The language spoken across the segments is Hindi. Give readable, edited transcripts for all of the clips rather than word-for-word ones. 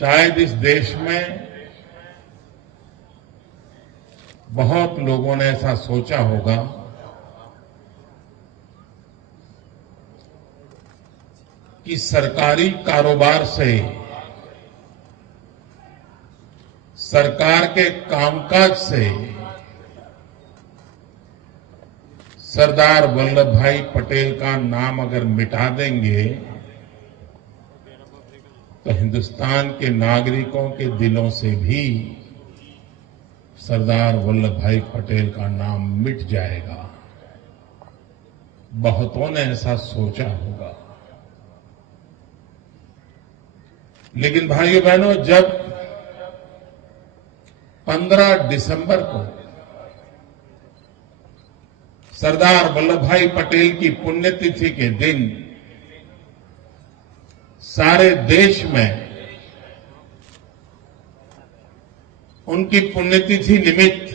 शायद इस देश में बहुत लोगों ने ऐसा सोचा होगा कि सरकारी कारोबार से, सरकार के कामकाज से सरदार वल्लभ भाई पटेल का नाम अगर मिटा देंगे तो हिंदुस्तान के नागरिकों के दिलों से भी सरदार वल्लभ भाई पटेल का नाम मिट जाएगा। बहुतों ने ऐसा सोचा होगा, लेकिन भाइयों बहनों, जब 15 दिसंबर को सरदार वल्लभ भाई पटेल की पुण्यतिथि के दिन सारे देश में उनकी पुण्यतिथि निमित्त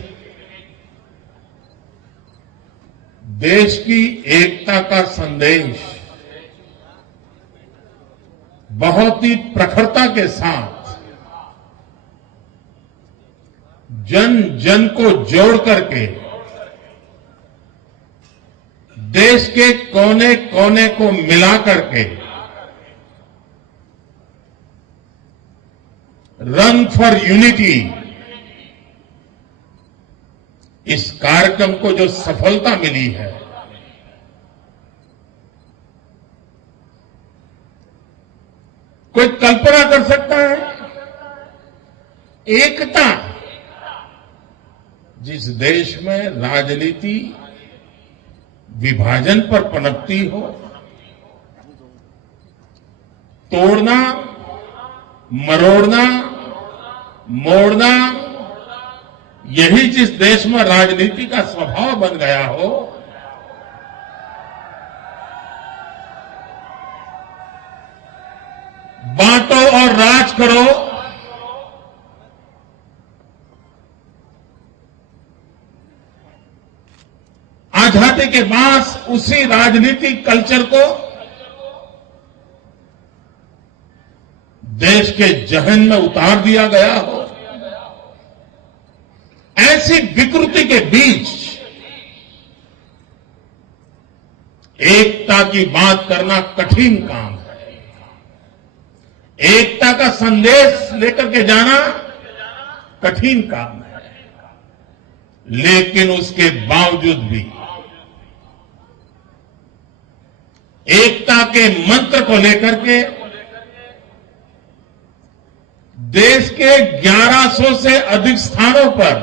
देश की एकता का संदेश बहुत ही प्रखरता के साथ जन जन को जोड़ करके देश के कोने कोने को मिला करके रन फॉर यूनिटी, इस कार्यक्रम को जो सफलता मिली है, कोई कल्पना कर सकता है? एकता, जिस देश में राजनीति विभाजन पर पनपती हो, तोड़ना, मरोड़ना, मोड़ना, यही जिस देश में राजनीति का स्वभाव बन गया हो, बांटो और राज करो, आजादी के बाद उसी राजनीतिक कल्चर को देश के जहन में उतार दिया गया हो, ऐसी विकृति के बीच एकता की बात करना कठिन काम है। एकता का संदेश लेकर के जाना कठिन काम है, लेकिन उसके बावजूद भी एकता के मंत्र को लेकर के देश के 1100 से अधिक स्थानों पर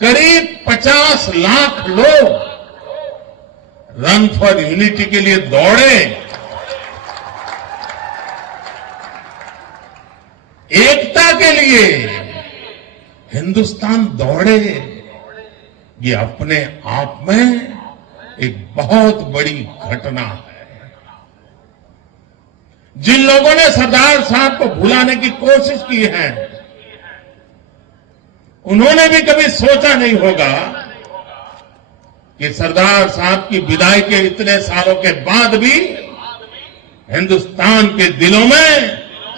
करीब 50 लाख लोग रन फॉर यूनिटी के लिए दौड़े। एकता के लिए हिंदुस्तान दौड़े, ये अपने आप में एक बहुत बड़ी घटना है। जिन लोगों ने सरदार साहब को भुलाने की कोशिश की है, उन्होंने भी कभी सोचा नहीं होगा कि सरदार साहब की विदाई के इतने सालों के बाद भी हिंदुस्तान के दिलों में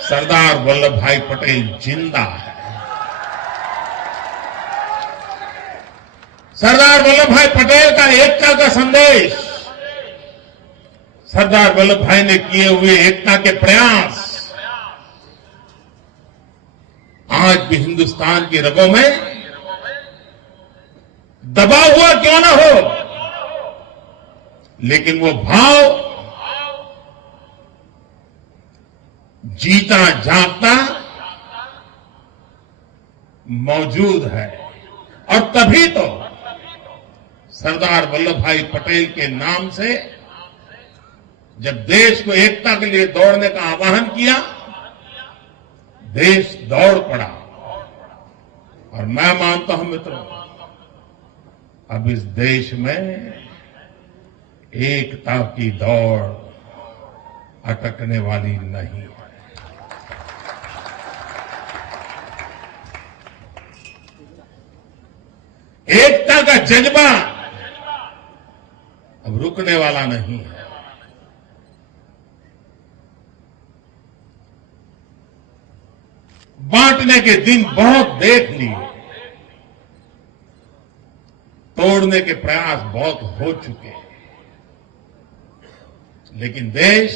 सरदार वल्लभ भाई पटेल जिंदा है। सरदार वल्लभ भाई पटेल का एकता का संदेश, सरदार वल्लभ भाई ने किए हुए एकता के प्रयास आज भी हिंदुस्तान की रगों में दबा हुआ क्यों ना हो, लेकिन वो भाव जीता जागता मौजूद है। और तभी तो सरदार वल्लभ भाई पटेल के नाम से जब देश को एकता के लिए दौड़ने का आह्वान किया, देश दौड़ पड़ा। और मैं मानता हूं मित्रों, अब इस देश में एकता की दौड़ अटकने वाली नहीं है। एकता का जज्बा अब रुकने वाला नहीं है। बांटने के दिन बहुत देख लिए, तोड़ने के प्रयास बहुत हो चुके हैं, लेकिन देश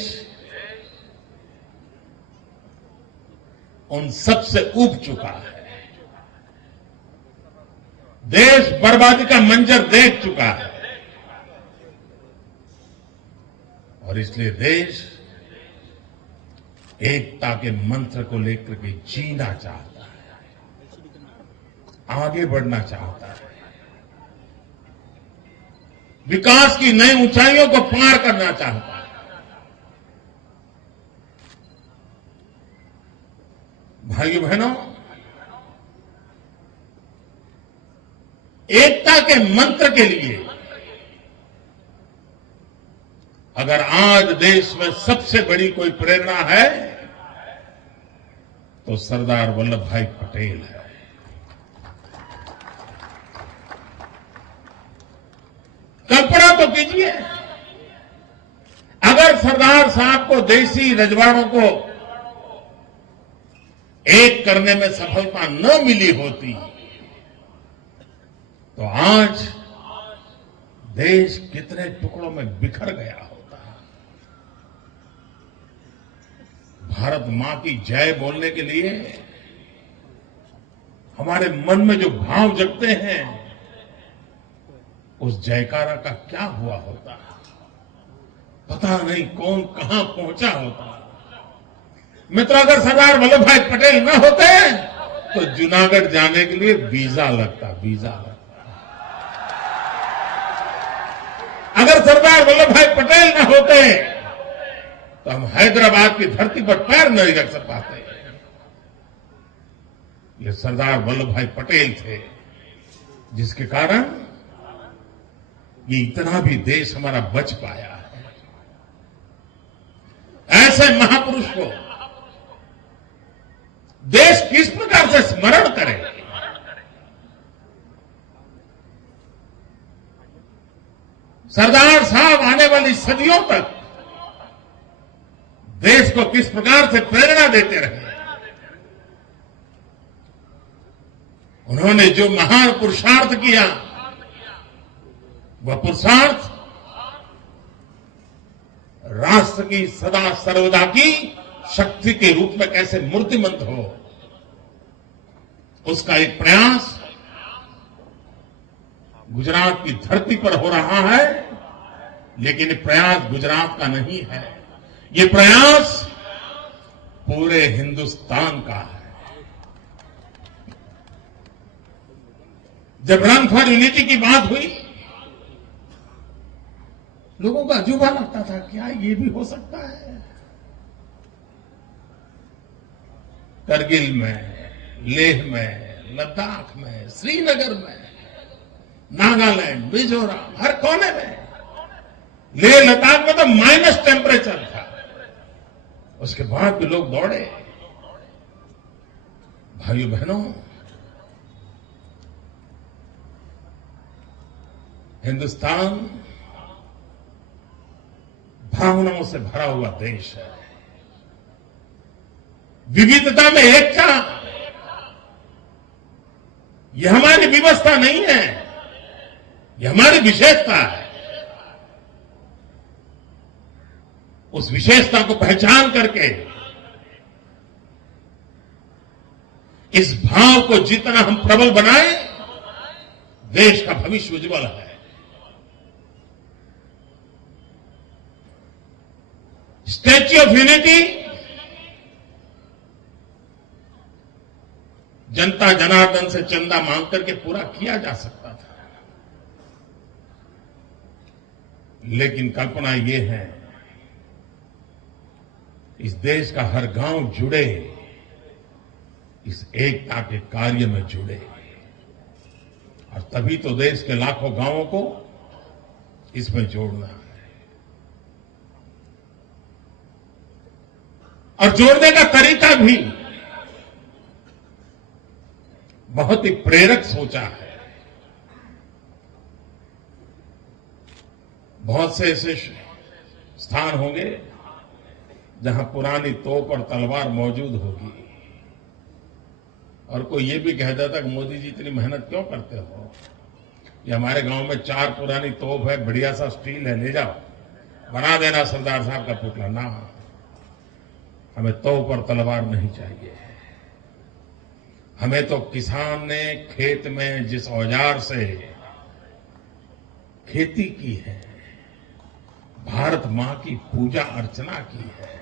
उन सब से ऊब चुका है। देश बर्बादी का मंजर देख चुका है और इसलिए देश एकता के मंत्र को लेकर के जीना चाहता है, आगे बढ़ना चाहता है, विकास की नई ऊंचाइयों को पार करना चाहता है। भाइयों बहनों, एकता के मंत्र के लिए अगर आज देश में सबसे बड़ी कोई प्रेरणा है तो सरदार वल्लभ भाई पटेल है। कल्पना तो कीजिए, अगर सरदार साहब को देसी रजवाड़ों को एक करने में सफलता न मिली होती तो आज देश कितने टुकड़ों में बिखर गया होता। भारत मां की जय बोलने के लिए हमारे मन में जो भाव जगते हैं, उस जयकारा का क्या हुआ होता, पता नहीं कौन कहां पहुंचा होता। मित्रों, अगर सरदार वल्लभ भाई पटेल न होते तो जूनागढ़ जाने के लिए वीजा लगता। अगर सरदार वल्लभ भाई पटेल न होते तो हम हैदराबाद की धरती पर पैर नहीं रख पाते। ये सरदार वल्लभ भाई पटेल थे जिसके कारण ये इतना भी देश हमारा बच पाया है। ऐसे महापुरुष को देश किस प्रकार से स्मरण करे, सरदार साहब आने वाली सदियों तक देश को किस प्रकार से प्रेरणा देते रहे। उन्होंने जो महान पुरुषार्थ किया, वह पुरुषार्थ राष्ट्र की सदा सर्वदा की शक्ति के रूप में कैसे मूर्तिमंत हो, उसका एक प्रयास गुजरात की धरती पर हो रहा है। लेकिन ये प्रयास गुजरात का नहीं है, ये प्रयास पूरे हिंदुस्तान का है। जब रन फॉर यूनिटी की बात हुई, लोगों को अजूबा लगता था, क्या ये भी हो सकता है। करगिल में, लेह में, लद्दाख में, श्रीनगर में, नागालैंड, मिजोरम, हर कोने में, लेह लद्दाख में तो माइनस टेम्परेचर था। उसके बाद भी लोग दौड़े। भाइयों बहनों, हिंदुस्तान भावनाओं से भरा हुआ देश है। विविधता में एकता, यह हमारी विवस्था नहीं है, यह हमारी विशेषता है। उस विशेषता को पहचान करके इस भाव को जितना हम प्रबल बनाएं, देश का भविष्य उज्जवल है। स्टैच्यू ऑफ यूनिटी जनता जनार्दन से चंदा मांग करके पूरा किया जा सकता था, लेकिन कल्पना यह है इस देश का हर गांव जुड़े, इस एकता के कार्य में जुड़े, और तभी तो देश के लाखों गांवों को इसमें जोड़ना है। और जोड़ने का तरीका भी बहुत ही प्रेरक सोचा है। बहुत से ऐसे स्थान होंगे जहां पुरानी तोप और तलवार मौजूद होगी, और कोई ये भी कह देता कि मोदी जी इतनी मेहनत क्यों करते हो, ये हमारे गांव में 4 पुरानी तोप है, बढ़िया सा स्टील है, ले जाओ बना देना सरदार साहब का पुतला। ना, हमें तोप और तलवार नहीं चाहिए। हमें तो किसान ने खेत में जिस औजार से खेती की है, भारत मां की पूजा अर्चना की है,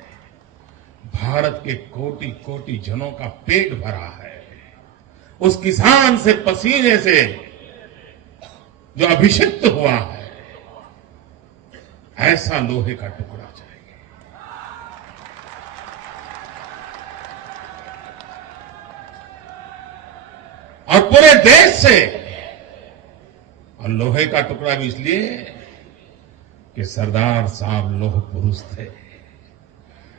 भारत के कोटि कोटि जनों का पेट भरा है, उस किसान से पसीने से जो अभिषिक्त हुआ है, ऐसा लोहे का टुकड़ा चाहिए। और पूरे देश से, और लोहे का टुकड़ा भी इसलिए कि सरदार साहब लोह पुरुष थे।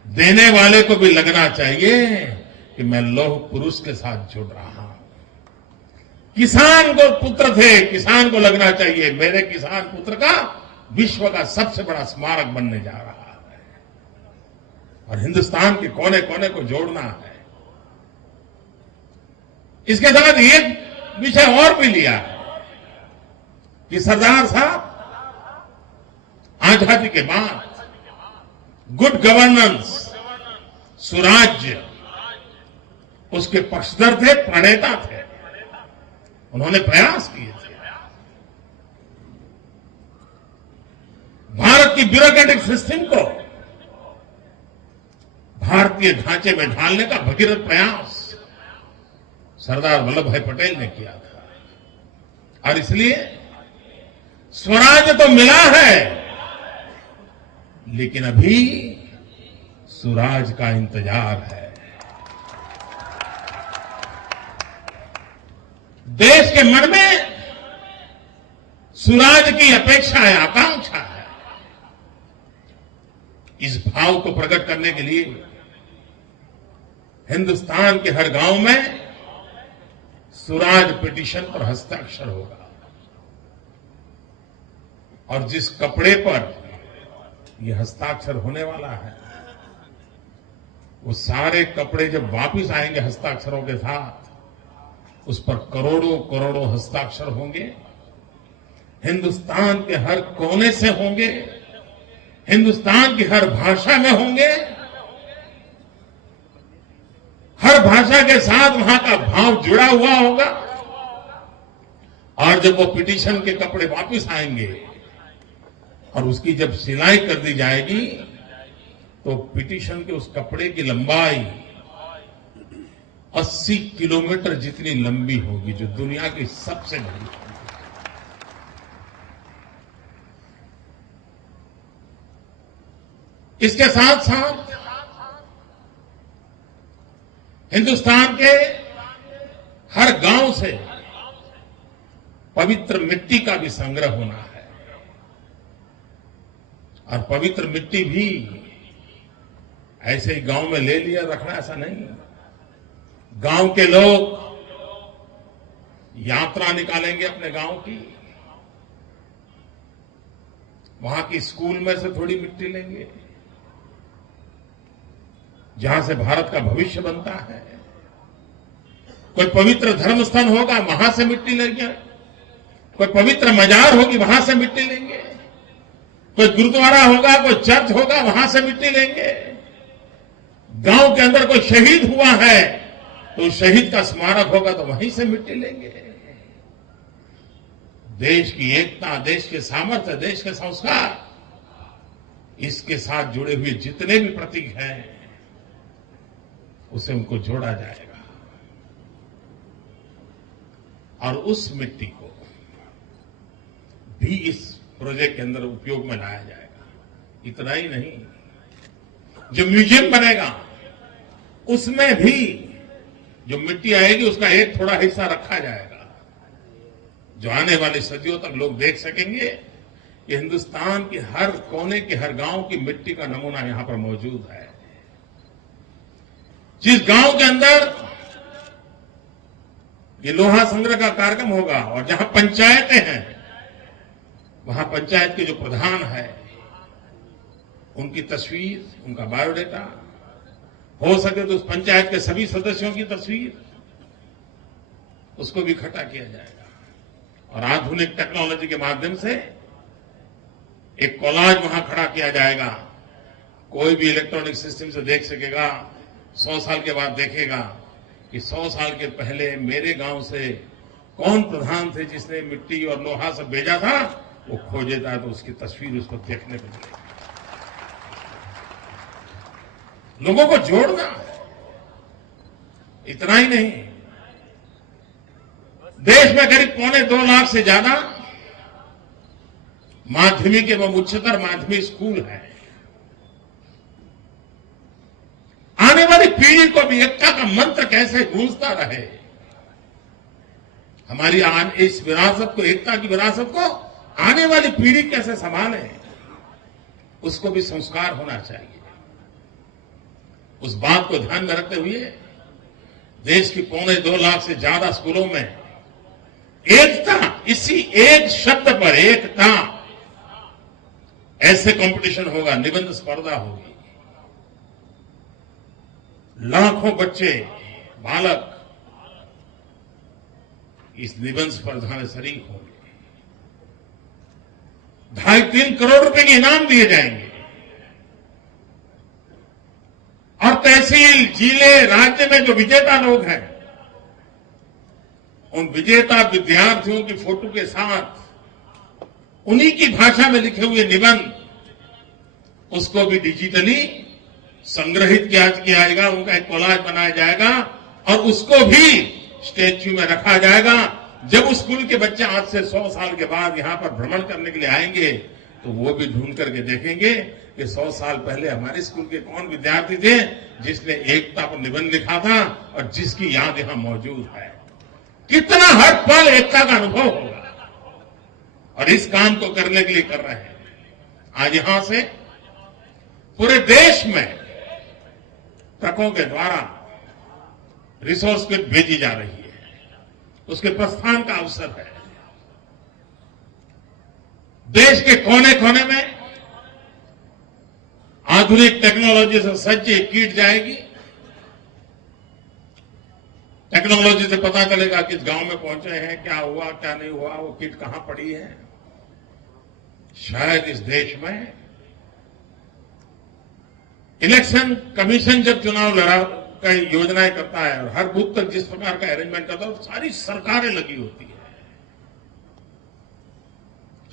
देने वाले को भी लगना चाहिए कि मैं लोह पुरुष के साथ जुड़ रहा हूं। किसान को पुत्र थे, किसान को लगना चाहिए मेरे किसान पुत्र का विश्व का सबसे बड़ा स्मारक बनने जा रहा है। और हिंदुस्तान के कोने कोने को जोड़ना है। इसके साथ एक विषय और भी लिया कि सरदार साहब आजादी के बाद गुड गवर्नेंस, सुराज्य, उसके पक्षधर थे, प्रणेता थे। उन्होंने प्रयास किए थे भारत की ब्यूरोक्रेटिक सिस्टम को भारतीय ढांचे में ढालने का भगीरथ प्रयास सरदार वल्लभ भाई पटेल ने किया था। और इसलिए स्वराज तो मिला है, लेकिन अभी सुराज का इंतजार है। देश के मन में सुराज की अपेक्षा है, आकांक्षा है। इस भाव को प्रकट करने के लिए हिंदुस्तान के हर गांव में सुराज पिटीशन पर हस्ताक्षर होगा। और जिस कपड़े पर यह हस्ताक्षर होने वाला है, वो सारे कपड़े जब वापस आएंगे हस्ताक्षरों के साथ, उस पर करोड़ों करोड़ों हस्ताक्षर होंगे। हिंदुस्तान के हर कोने से होंगे, हिंदुस्तान की हर भाषा में होंगे। हर भाषा के साथ वहां का भाव जुड़ा हुआ होगा। और जब वो पिटीशन के कपड़े वापस आएंगे और उसकी जब सिलाई कर दी जाएगी, तो पिटीशन के उस कपड़े की लंबाई 80 किलोमीटर जितनी लंबी होगी, जो दुनिया की सबसे बड़ी होगी। इसके साथ साथ हिंदुस्तान के हर गांव से पवित्र मिट्टी का भी संग्रह होना है। और पवित्र मिट्टी भी ऐसे ही गांव में ले लिया रखना, ऐसा नहीं। गांव के लोग यात्रा निकालेंगे अपने गांव की, वहां की स्कूल में से थोड़ी मिट्टी लेंगे जहां से भारत का भविष्य बनता है। कोई पवित्र धर्म स्थल होगा, वहां से मिट्टी लेंगे। कोई पवित्र मजार होगी, वहां से मिट्टी लेंगे। कोई गुरुद्वारा होगा, कोई चर्च होगा, वहां से मिट्टी लेंगे। गांव के अंदर कोई शहीद हुआ है तो शहीद का स्मारक होगा, तो वहीं से मिट्टी लेंगे। देश की एकता, देश के सामर्थ्य, देश के संस्कार, इसके साथ जुड़े हुए जितने भी प्रतीक हैं, उसे उनको जोड़ा जाएगा। और उस मिट्टी को भी इस प्रोजेक्ट के अंदर उपयोग में लाया जाएगा। इतना ही नहीं, जो म्यूजियम बनेगा उसमें भी जो मिट्टी आएगी उसका एक थोड़ा हिस्सा रखा जाएगा, जो आने वाली सदियों तक लोग देख सकेंगे कि हिंदुस्तान के हर कोने के हर गांव की मिट्टी का नमूना यहां पर मौजूद है। जिस गांव के अंदर ये लोहा संग्रह का कार्यक्रम होगा और जहां पंचायतें हैं, वहां पंचायत के जो प्रधान है उनकी तस्वीर, उनका बायोडेटा, हो सके तो उस पंचायत के सभी सदस्यों की तस्वीर, उसको भी इकट्ठा किया जाएगा और आधुनिक टेक्नोलॉजी के माध्यम से एक कोलाज वहां खड़ा किया जाएगा। कोई भी इलेक्ट्रॉनिक सिस्टम से देख सकेगा, 100 साल के बाद देखेगा कि 100 साल के पहले मेरे गांव से कौन प्रधान थे जिसने मिट्टी और लोहा सब भेजा था, वो खोजेगा तो उसकी तस्वीर उसको देखने को मिलेगी। लोगों को जोड़ना है, इतना ही नहीं, देश में करीब 1.25 लाख से ज्यादा माध्यमिक एवं उच्चतर माध्यमिक स्कूल है। आने वाली पीढ़ी को भी एकता का मंत्र कैसे गूंजता रहे, हमारी इस विरासत को, एकता की विरासत को आने वाली पीढ़ी कैसे संभाले, उसको भी संस्कार होना चाहिए। उस बात को ध्यान में रखते हुए देश की 1.25 लाख से ज्यादा स्कूलों में एकता, इसी एक शब्द पर एकता, ऐसे कंपटीशन होगा, निबंध स्पर्धा होगी। लाखों बच्चे, बालक इस निबंध स्पर्धा में शरीक होंगे। 2.5-3 करोड़ रुपए के इनाम दिए जाएंगे और तहसील, जिले, राज्य में जो विजेता लोग हैं, उन विजेता विद्यार्थियों की फोटो के साथ उन्हीं की भाषा में लिखे हुए निबंध, उसको भी डिजिटली संग्रहित किया जाएगा, उनका एक कोलाज बनाया जाएगा और उसको भी स्टैच्यू में रखा जाएगा। जब उस स्कूल के बच्चे आज से 100 साल के बाद यहां पर भ्रमण करने के लिए आएंगे तो वो भी ढूंढ करके देखेंगे कि 100 साल पहले हमारे स्कूल के कौन विद्यार्थी थे जिसने एकता पर निबंध लिखा था और जिसकी याद यहां मौजूद है। कितना हर पल एकता का अनुभव होगा और इस काम को करने के लिए कर रहे हैं। आज यहां से पूरे देश में ट्रकों के द्वारा रिसोर्स किट भेजी जा रही है, उसके प्रस्थान का अवसर है। देश के कोने कोने में आधुनिक टेक्नोलॉजी से सज्ज किट जाएगी। टेक्नोलॉजी से पता चलेगा किस गांव में पहुंचे हैं, क्या हुआ क्या नहीं हुआ, वो किट कहां पड़ी है। शायद इस देश में इलेक्शन कमीशन जब चुनाव लड़ा का योजनाएं करता है और हर बूथ तक जिस प्रकार का अरेंजमेंट करता है, सारी सरकारें लगी होती है।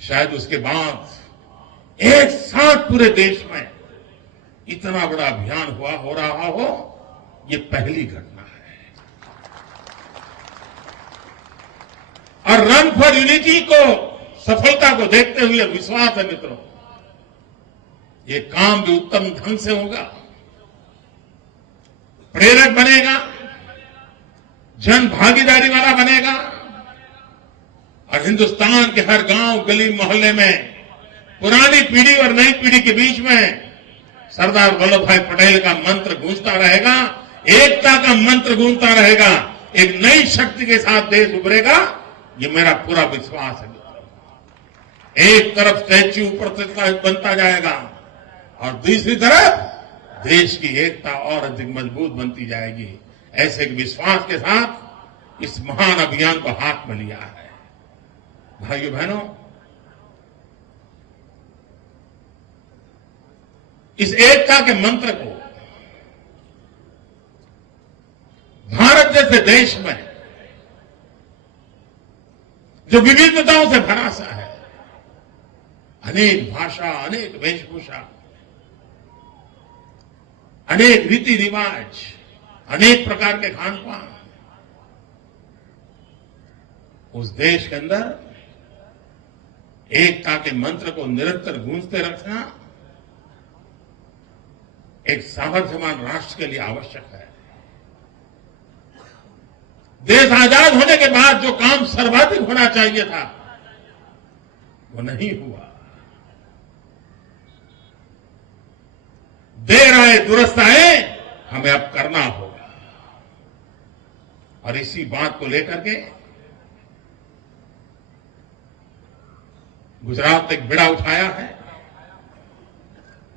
शायद उसके बाद एक साथ पूरे देश में इतना बड़ा अभियान हो रहा हो, ये पहली घटना है। और रन फॉर यूनिटी को, सफलता को देखते हुए विश्वास है मित्रों, ये काम भी उत्तम ढंग से होगा, प्रेरक बनेगा, जन भागीदारी वाला बनेगा और हिंदुस्तान के हर गांव, गली, मोहल्ले में पुरानी पीढ़ी और नई पीढ़ी के बीच में सरदार वल्लभ भाई पटेल का मंत्र गूंजता रहेगा, एकता का मंत्र गूंजता रहेगा। एक नई शक्ति के साथ देश उभरेगा, ये मेरा पूरा विश्वास है मित्रों। एक तरफ स्टैच्यू बनता जाएगा और दूसरी तरफ देश की एकता और अधिक मजबूत बनती जाएगी। ऐसे एक विश्वास के साथ इस महान अभियान को हाथ में लिया है। भाइयों बहनों, इस एकता के मंत्र को भारत जैसे देश में जो विविधताओं से भरा सा है, अनेक भाषा, अनेक वेशभूषा, अनेक रीति रिवाज, अनेक प्रकार के खान पान, उस देश के अंदर एकता के मंत्र को निरंतर गूंजते रखना एक सामर्थ्यवान राष्ट्र के लिए आवश्यक है। देश आजाद होने के बाद जो काम सर्वाधिक होना चाहिए था, वो नहीं हुआ। देर आए दुरुस्त आए, हमें अब करना होगा। और इसी बात को लेकर के गुजरात ने एक बिड़ा उठाया है।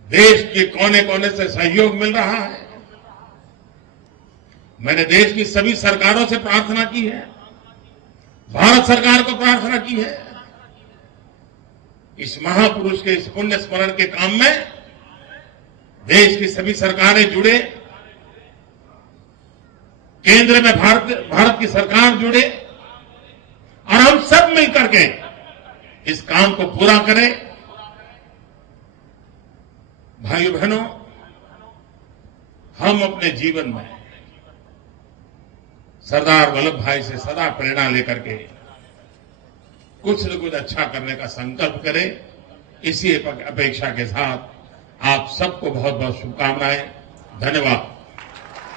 देश के कोने कोने से सहयोग मिल रहा है। मैंने देश की सभी सरकारों से प्रार्थना की है भारत सरकार को प्रार्थना की है इस महापुरुष के इस पुण्य स्मरण के काम में देश की सभी सरकारें जुड़े, केंद्र में भारत की सरकार जुड़े और हम सब मिलकर के इस काम को पूरा करें। भाइयों बहनों, हम अपने जीवन में सरदार वल्लभ भाई से सदा प्रेरणा लेकर के कुछ न कुछ अच्छा करने का संकल्प करें। इसी अपेक्षा के साथ आप सबको बहुत बहुत शुभकामनाएं। धन्यवाद।